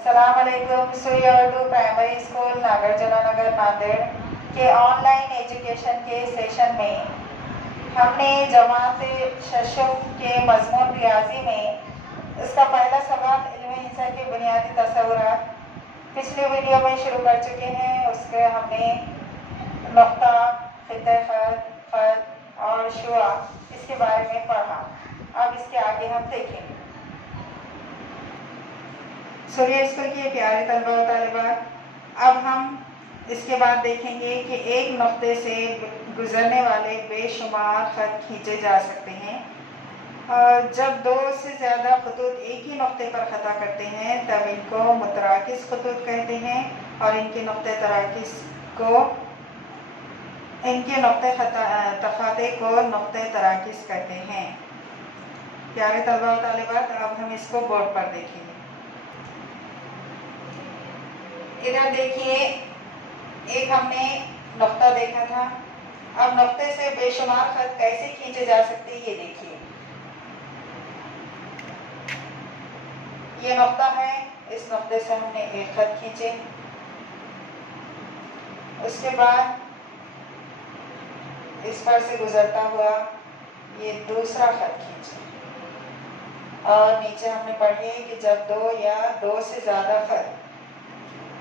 السلام علیکم. Sorry Urdu primary school Nagarjuna Nagar Nanded کے آن لائن ایجوکیشن کے سیشن میں ہم نے جماعت ششم کے مضمون ریاضی میں اس کا پہلا سوال علم انسان کے بنیادی تصورات پچھلی ویڈیو میں شروع کر چکے ہیں. اس کے ہم نے نقطہ، خطۂ خط اور شعاع اس کے بارے میں پڑھا. اب اس کے آگے ہم دیکھیں گے. سوریہ اسکول کے پیارے طلبہ و طالبات، اب ہم اس کے بعد دیکھیں گے کہ ایک نقطے سے گزرنے والے بے شمار خط کھینچے جا سکتے ہیں. اور جب دو سے زیادہ خطوط ایک ہی نقطے پر خطا کرتے ہیں تب ان کو متراکز خطوط کہتے ہیں، اور ان کے نقطۂ تراکز کو ان کے نقطۂ تفاتے کو نقطۂ تراکز کہتے ہیں. پیارے طلبہ و طالبات، اب ہم اس کو بورڈ پر دیکھیں گے. ادھر دیکھیے، ایک ہم نے نقطہ دیکھا تھا. اب نقطے سے بے شمار خط کیسے کھینچے جا سکتے ہیں یہ دیکھیے. یہ نقطہ ہے، اس نقطے سے ہم نے ایک خط کھینچے. اس کے بعد اس پر سے گزرتا ہوا یہ دوسرا خط کھینچے، اور نیچے ہم نے پڑھے کہ جب دو یا دو سے زیادہ خط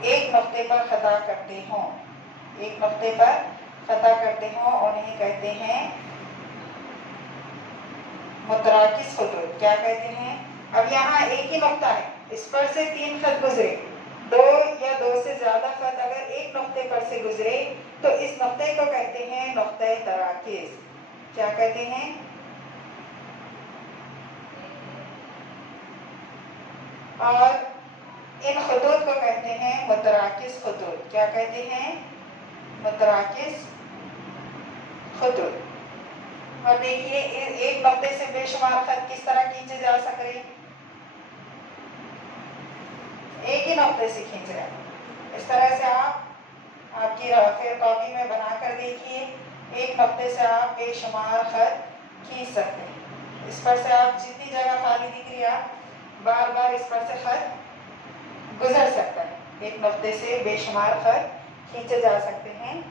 ایک نقطے پر خطا کرتے ہوں انہیں کہتے ہیں متراکز خطوط. کیا کہتے ہیں؟ اب یہاں ایک ہی نقطہ ہے، اس پر سے تین خط گزرے. دو یا دو سے زیادہ خط اگر ایک نقطے پر سے گزرے تو اس نقطے کو کہتے ہیں نقطۂ تراکز. کیا کہتے ہیں؟ اور ان خطوط کو کہتے ہیں متراکز خطوط. کیا کہتے ہیں؟ متراکز خطوط. اور دیکھیے ایک نقطے سے بے شمار خط کس طرح کھینچے جا سکتے ہیں؟ ایک ہی نقطے سے کھینچ رہے ہیں. اس طرح سے آپ کی پھر کاپی میں بنا کر دیکھیے. ایک نقطے سے آپ بے شمار خط کھینچ سکتے ہیں. اس پر سے آپ جتنی جگہ خالی دکھ رہی ہے بار بار اس پر سے خط گزر سکتا ہے. ایک نقطے سے بے شمار خط کھینچے جا سکتے ہیں.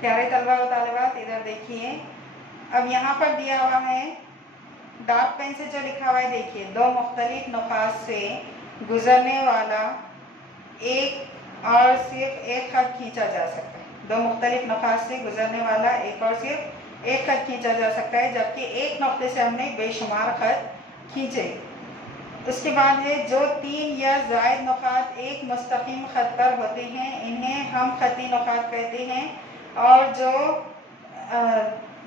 پیارے طلبہ و طالبات، ادھر دیکھیے. اب یہاں پر دیا ہوا ہے ڈارک پین سے جو لکھا ہوا ہے، دیکھیے دو مختلف نقاط سے گزرنے والا ایک اور صرف ایک خط کھینچا جا سکتا ہے. دو مختلف نقاط سے گزرنے والا ایک اور صرف ایک خط کھینچا جا سکتا ہے، جبکہ ایک نقطے سے ہم نے بے شمار خط کھینچے. اس کے بعد ہے جو تین یا زائد نقاط ایک مستقیم خط پر ہوتے ہیں انہیں ہم خطی نقاط کہتے ہیں، اور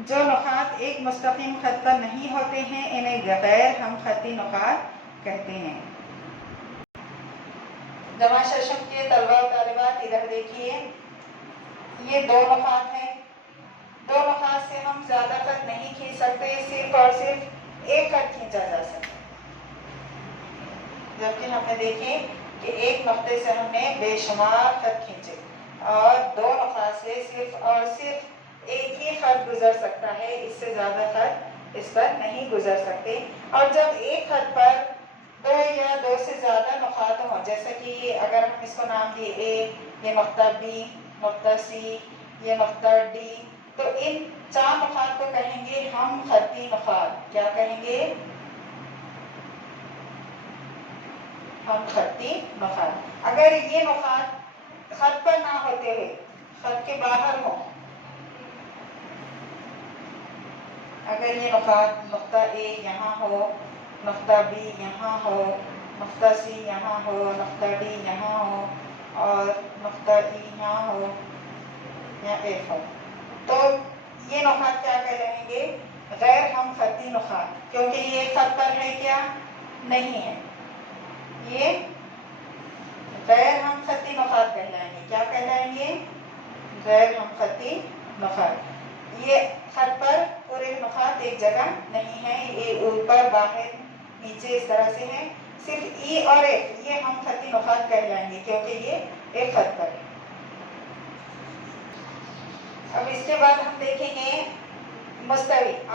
جو نقاط ایک مستقیم خط پر نہیں ہوتے ہیں انہیں غیر ہم خطی نقاط کہتے ہیں. جماعت ششم کے طلبہ و طالبات، ادھر دیکھیے. یہ دو نقاط ہیں. دو نقاط سے ہم زیادہ خط نہیں کھینچ سکتے، صرف اور صرف ایک خط کھینچا جا سکتا ہے. جبکہ ہم نے دیکھیں کہ ایک نقطے سے ہم نے بے شمار خط کھینچے، اور دو نقاط سے صرف اور صرف ایک ہی خط گزر سکتا ہے. اس سے زیادہ خط اس پر نہیں گزر سکتے. اور جب ایک خط پر دو یا دو سے زیادہ نقاط ہوں، جیسا کہ اگر ہم اس کو نام دیے اے، یہ نقطہ بی، نقطہ سی، یہ نقطہ ڈی، تو ان چار نقاط کو کہیں گے ہم خطی نقاط. کیا کہیں گے؟ ہم خطی نقاط. اگر یہ نقاط خط پر نہ ہوتے ہوئے خط کے باہر ہوں، اگر یہ نقاط نقطہ اے یہاں ہو، نقطہ بی یہاں ہو، نقطہ سی یہاں ہو، نقطہ ڈی یہاں ہو، اور نقطہ ای یہاں ہو یا ایف ہو، تو یہ نقاط کیا کہلائیں گے؟ غیر ہم خطی نقاط. کیونکہ یہ خط پر ہے کیا؟ نہیں ہے. یہ غیر ہم خطی نقاط کہلائیں گے. کیا کہلائیں گے؟ غیر ہم خطی نقاط. یہ خط پر پورے نقاط ایک جگہ نہیں ہے، یہ اوپر باہر نیچے اس طرح سے ہیں. صرف ای اور ایف یہ ہم خطی نقاط کہلائیں گے کیونکہ یہ ایک خط پر ہے. اب اس کے بعد ہم دیکھیں گے مستوی.